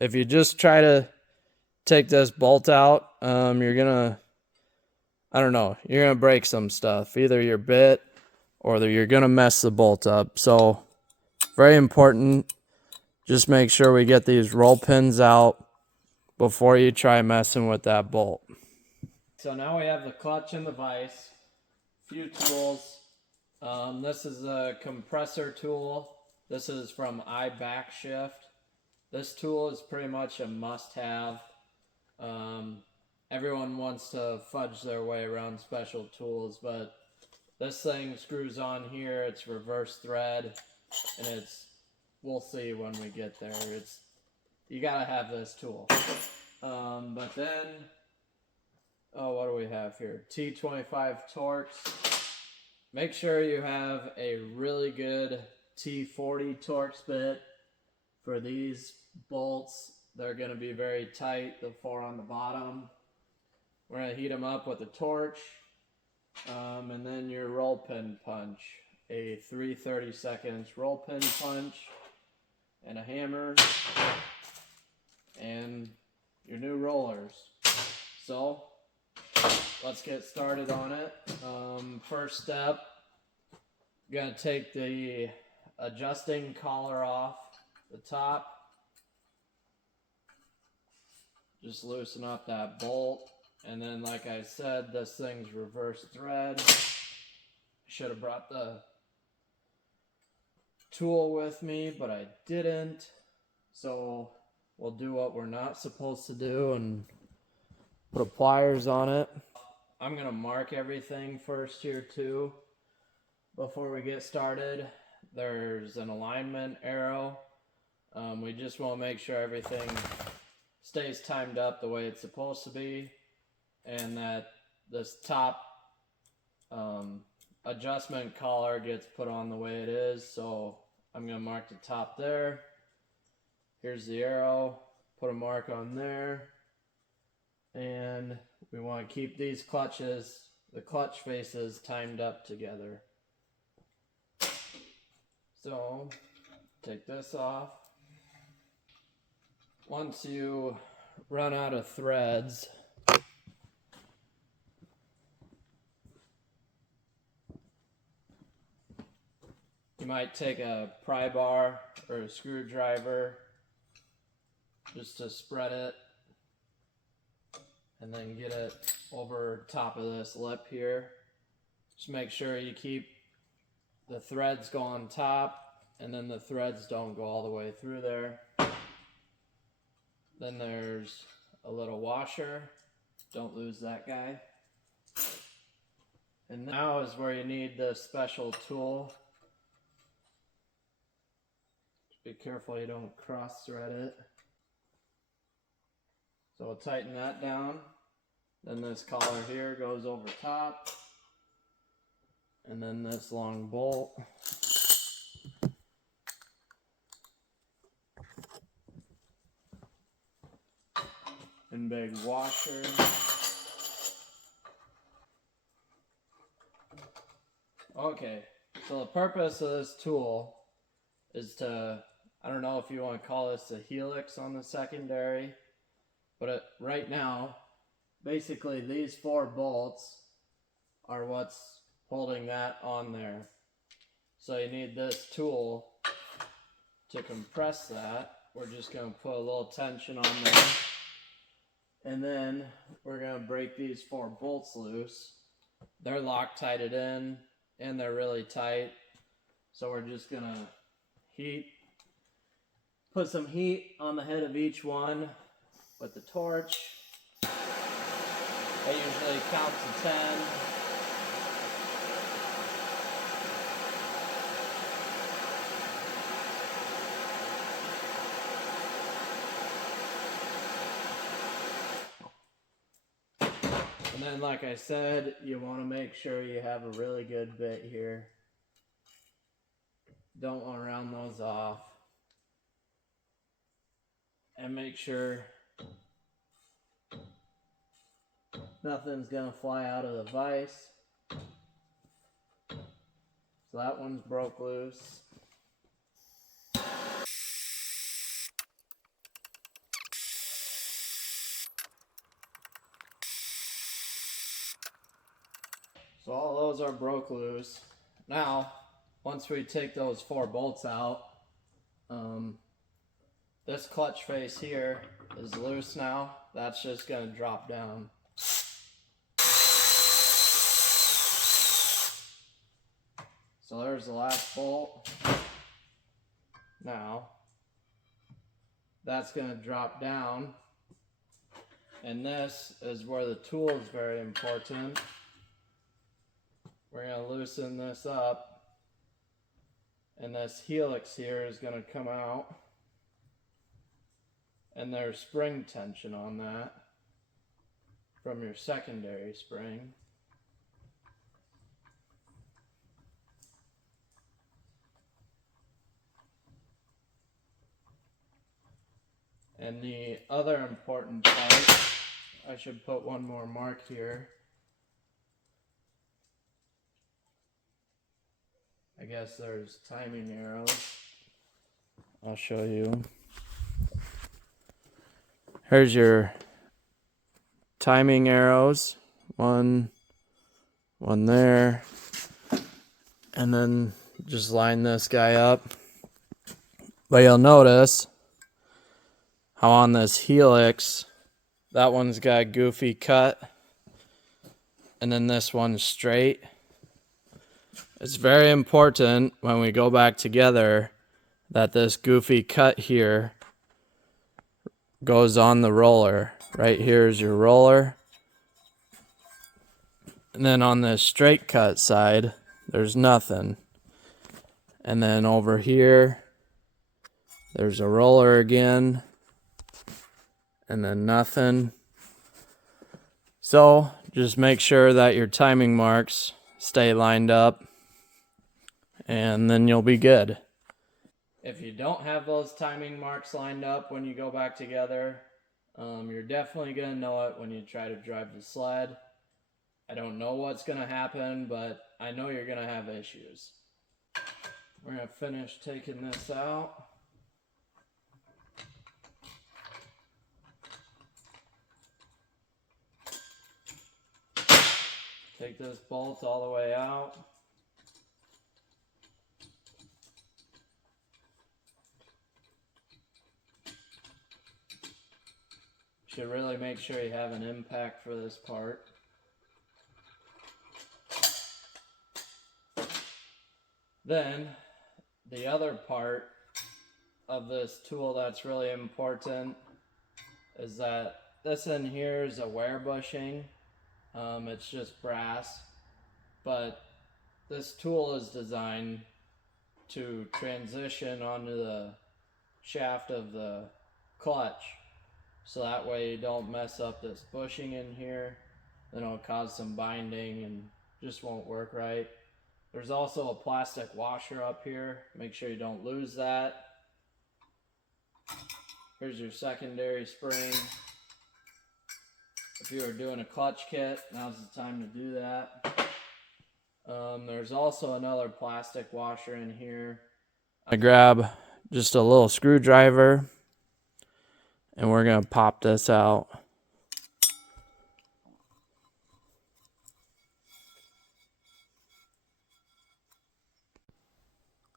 if you just try to take this bolt out, you're gonna, I don't know, you're gonna break some stuff, either your bit or you're gonna mess the bolt up. So very important, just make sure we get these roll pins out before you try messing with that bolt. So now we have the clutch and the vise, few tools. This is a compressor tool. This is from iBackshift. This tool is pretty much a must-have. Everyone wants to fudge their way around special tools, but this thing screws on here. It's reverse thread, and we'll see when we get there. You gotta have this tool. But then, what do we have here? T25 Torx. Make sure you have a really good T40 Torx bit for these bolts. They're going to be very tight, the 4 on the bottom. We're going to heat them up with a torch, and then your roll pin punch. A 3/32 roll pin punch, and a hammer, and your new rollers. So let's get started on it. First step, you gotta take the adjusting collar off the top. Just loosen up that bolt. And then, like I said, this thing's reverse thread. Should have brought the tool with me, but I didn't. So we'll do what we're not supposed to do and put pliers on it. I'm going to mark everything first here too. Before we get started, there's an alignment arrow. We just want to make sure everything stays timed up the way it's supposed to be, and that this top adjustment collar gets put on the way it is. So I'm going to mark the top there. Here's the arrow. Put a mark on there. And we want to keep these clutches, the clutch faces, timed up together. So take this off. Once you run out of threads, you might take a pry bar or a screwdriver just to spread it, and then get it over top of this lip here. Just make sure you keep the threads go on top, and then the threads don't go all the way through there. Then there's a little washer. Don't lose that guy. And now is where you need this special tool. Just be careful you don't cross thread it. So we'll tighten that down. Then this collar here goes over top. And then this long bolt. And big washer. Okay, so the purpose of this tool is to, I don't know if you want to call this a helix on the secondary, but right now, basically these 4 bolts are what's holding that on there. So you need this tool to compress that. We're just going to put a little tension on there. And then we're going to break these 4 bolts loose. They're Loctited in, and they're really tight. So we're just going to put some heat on the head of each one with the torch. I usually count to 10. And then, like I said, you want to make sure you have a really good bit here. Don't want to round those off. And make sure nothing's going to fly out of the vise. So that one's broke loose. So all those are broke loose. Now, once we take those 4 bolts out, this clutch face here is loose now. That's just going to drop down. So there's the last bolt. Now, that's going to drop down. And this is where the tool is very important. We're going to loosen this up. And this helix here is going to come out. And there's spring tension on that from your secondary spring. And the other important part, I should put one more mark here. I guess there's timing arrows. I'll show you. Here's your timing arrows. One there. And then just line this guy up. But you'll notice how on this helix, that one's got a goofy cut, and then this one's straight. It's very important when we go back together that this goofy cut here goes on the roller. Right here is your roller. And then on this straight cut side, there's nothing. And then over here, there's a roller again. And then nothing. So just make sure that your timing marks stay lined up, and then you'll be good. If you don't have those timing marks lined up when you go back together, you're definitely going to know it when you try to drive the sled. I don't know what's going to happen, but I know you're going to have issues. We're going to finish taking this out. Take this bolt all the way out. Should really make sure you have an impact for this part. Then, the other part of this tool that's really important is that this in here is a wear bushing. It's just brass, but this tool is designed to transition onto the shaft of the clutch, so that way you don't mess up this bushing in here. Then it'll cause some binding and just won't work right. There's also a plastic washer up here. Make sure you don't lose that. Here's your secondary spring. If you are doing a clutch kit, now's the time to do that. There's also another plastic washer in here. I grab just a little screwdriver, and we're going to pop this out.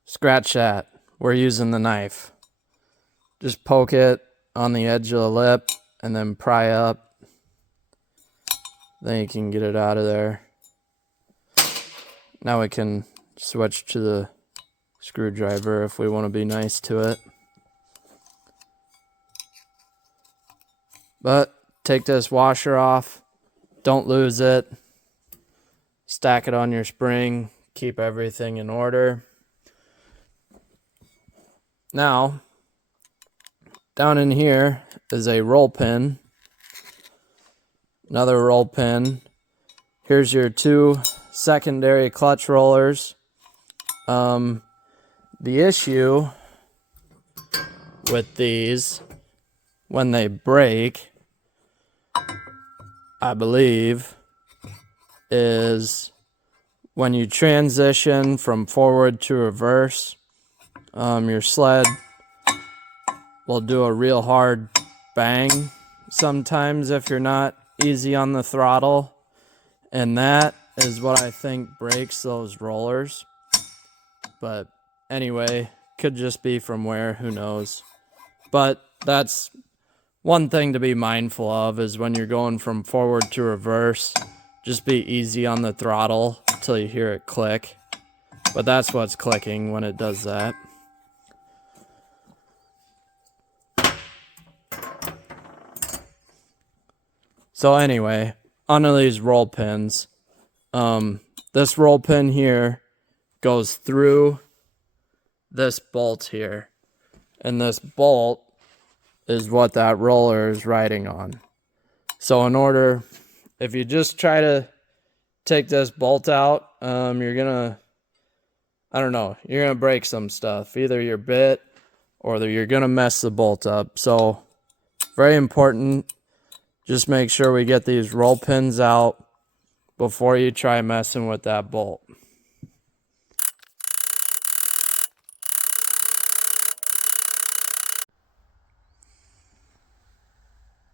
Scratch that. We're using the knife. Just poke it on the edge of the lip and then pry up. Then you can get it out of there. Now we can switch to the screwdriver if we want to be nice to it. But take this washer off. Don't lose it. Stack it on your spring. Keep everything in order. Now, down in here is a roll pin. Another roll pin. Here's your 2 secondary clutch rollers. The issue with these, when they break, I believe, is when you transition from forward to reverse, your sled will do a real hard bang sometimes if you're not easy on the throttle, and that is what I think breaks those rollers. But anyway, could just be from wear, who knows. But that's one thing to be mindful of, is when you're going from forward to reverse, just be easy on the throttle till you hear it click. But that's what's clicking when it does that. So anyway, onto these roll pins. This roll pin here goes through this bolt here. And this bolt is what that roller is riding on. So if you just try to take this bolt out, you're gonna break some stuff. Either your bit or you're gonna mess the bolt up. So very important, just make sure we get these roll pins out before you try messing with that bolt.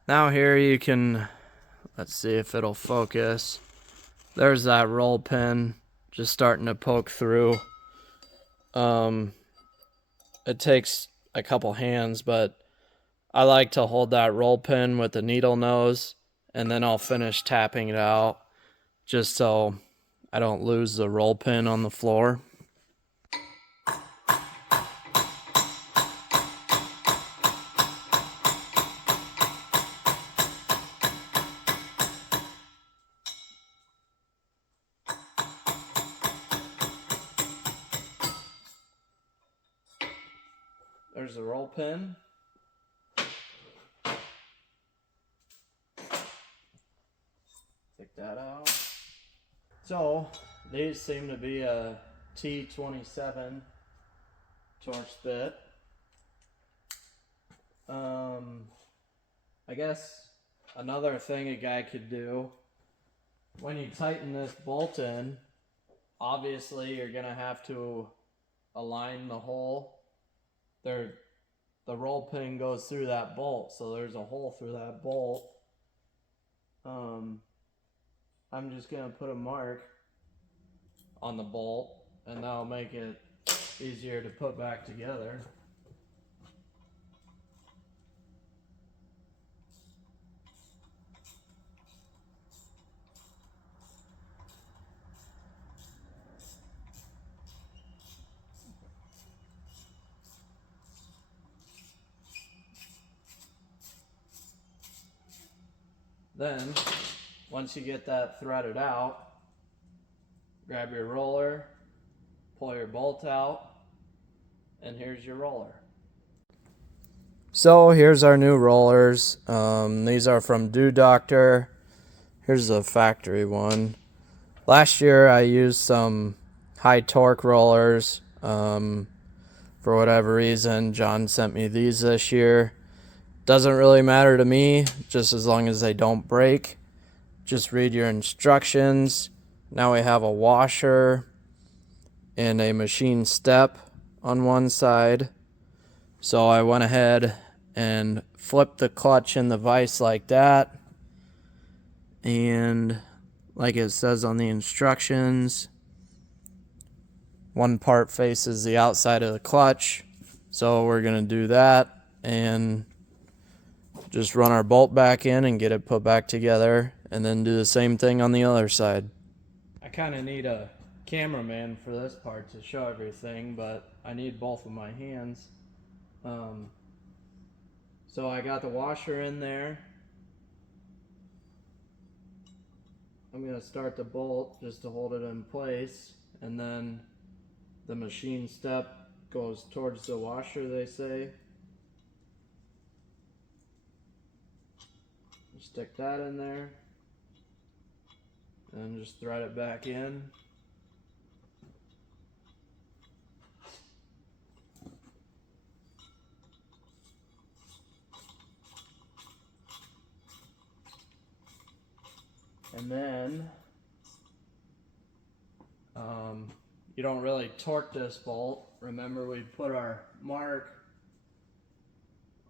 Now here you can, let's see if it'll focus. There's that roll pin just starting to poke through. It takes a couple hands, but I like to hold that roll pin with the needle nose, and then I'll finish tapping it out just so I don't lose the roll pin on the floor. There's the roll pin. Take that out. So these seem to be a T27 Torx bit. I guess another thing a guy could do, when you tighten this bolt in, obviously you're gonna have to align the hole. The roll pin goes through that bolt, so there's a hole through that bolt. I'm just gonna put a mark on the bolt, and that'll make it easier to put back together. Then, once you get that threaded out, grab your roller, pull your bolt out, and here's your roller. So here's our new rollers. These are from Do Doctor. Here's the factory one. Last year I used some high torque rollers. For whatever reason, John sent me these this year. Doesn't really matter to me, just as long as they don't break. Just read your instructions. Now we have a washer and a machine step on one side. So I went ahead and flipped the clutch in the vise like that. And like it says on the instructions, one part faces the outside of the clutch. So we're going to do that and just run our bolt back in and get it put back together, and then do the same thing on the other side. I kind of need a cameraman for this part to show everything, but I need both of my hands. So I got the washer in there. I'm going to start the bolt just to hold it in place, and then the machine step goes towards the washer, they say. Stick that in there and just thread it back in. And then you don't really torque this bolt. Remember, we put our mark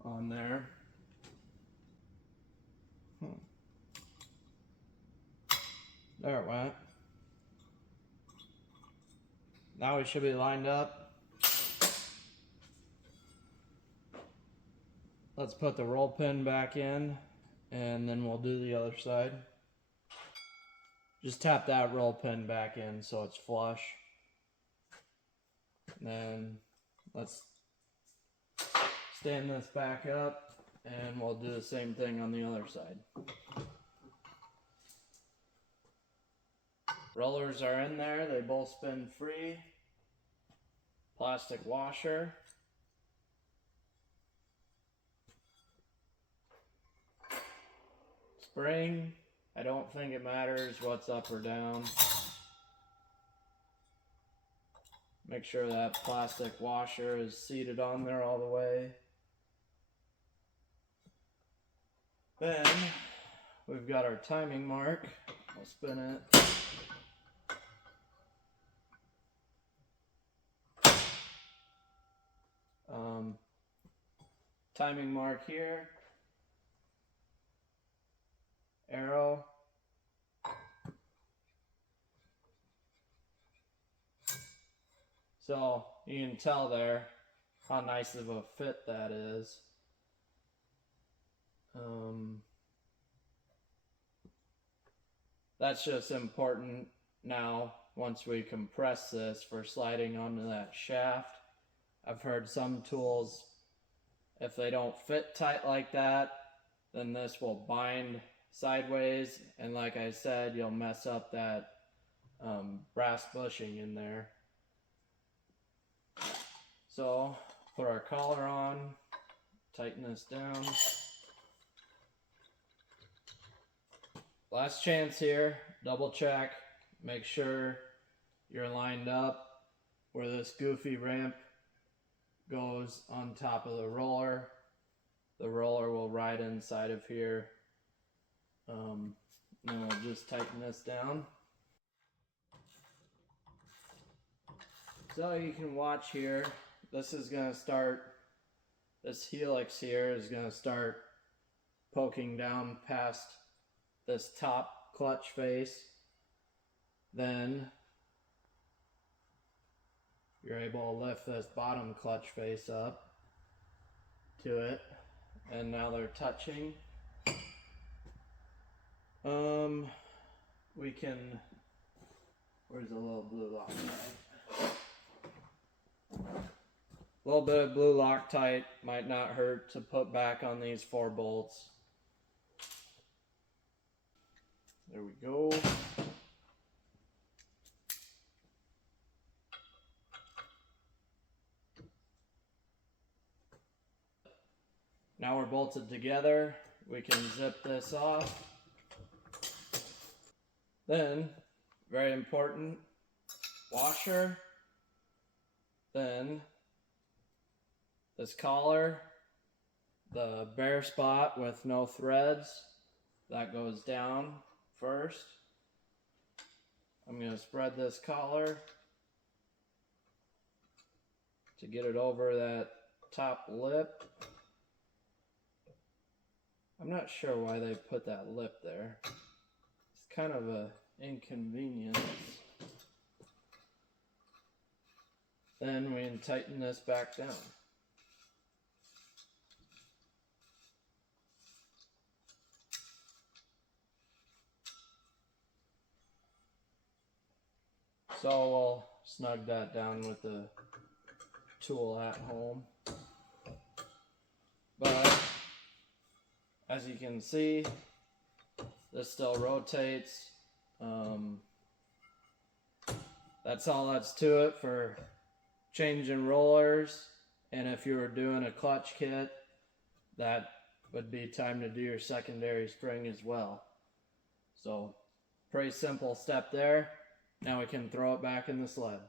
on there. There it went. Now we should be lined up. Let's put the roll pin back in, and then we'll do the other side. Just tap that roll pin back in so it's flush. And then let's stand this back up, and we'll do the same thing on the other side. Rollers are in there, they both spin free. Plastic washer. Spring, I don't think it matters what's up or down. Make sure that plastic washer is seated on there all the way. Then we've got our timing mark. I'll spin it. Timing mark here. Arrow. So you can tell there how nice of a fit that is. That's just important now once we compress this for sliding onto that shaft. I've heard some tools, if they don't fit tight like that, then this will bind sideways, and like I said, you'll mess up that brass bushing in there. So put our collar on, tighten this down. Last chance here, double check, make sure you're lined up where this goofy ramp goes on top of the roller. The roller will ride inside of here. And we'll just tighten this down. So you can watch here, this is going to start, this helix here is going to start poking down past this top clutch face. Then you're able to lift this bottom clutch face up to it, and now they're touching. We can, where's the little blue Loctite? A little bit of blue Loctite might not hurt to put back on these 4 bolts. There we go. Now we're bolted together. We can zip this off. Then, very important, washer. Then this collar, the bare spot with no threads, that goes down first. I'm going to spread this collar to get it over that top lip. I'm not sure why they put that lip there. It's kind of an inconvenience. Then we can tighten this back down. So we'll snug that down with the tool at home. But as you can see, this still rotates. That's all that's to it for changing rollers. And if you were doing a clutch kit, that would be time to do your secondary spring as well. So pretty simple step there. Now we can throw it back in the sled.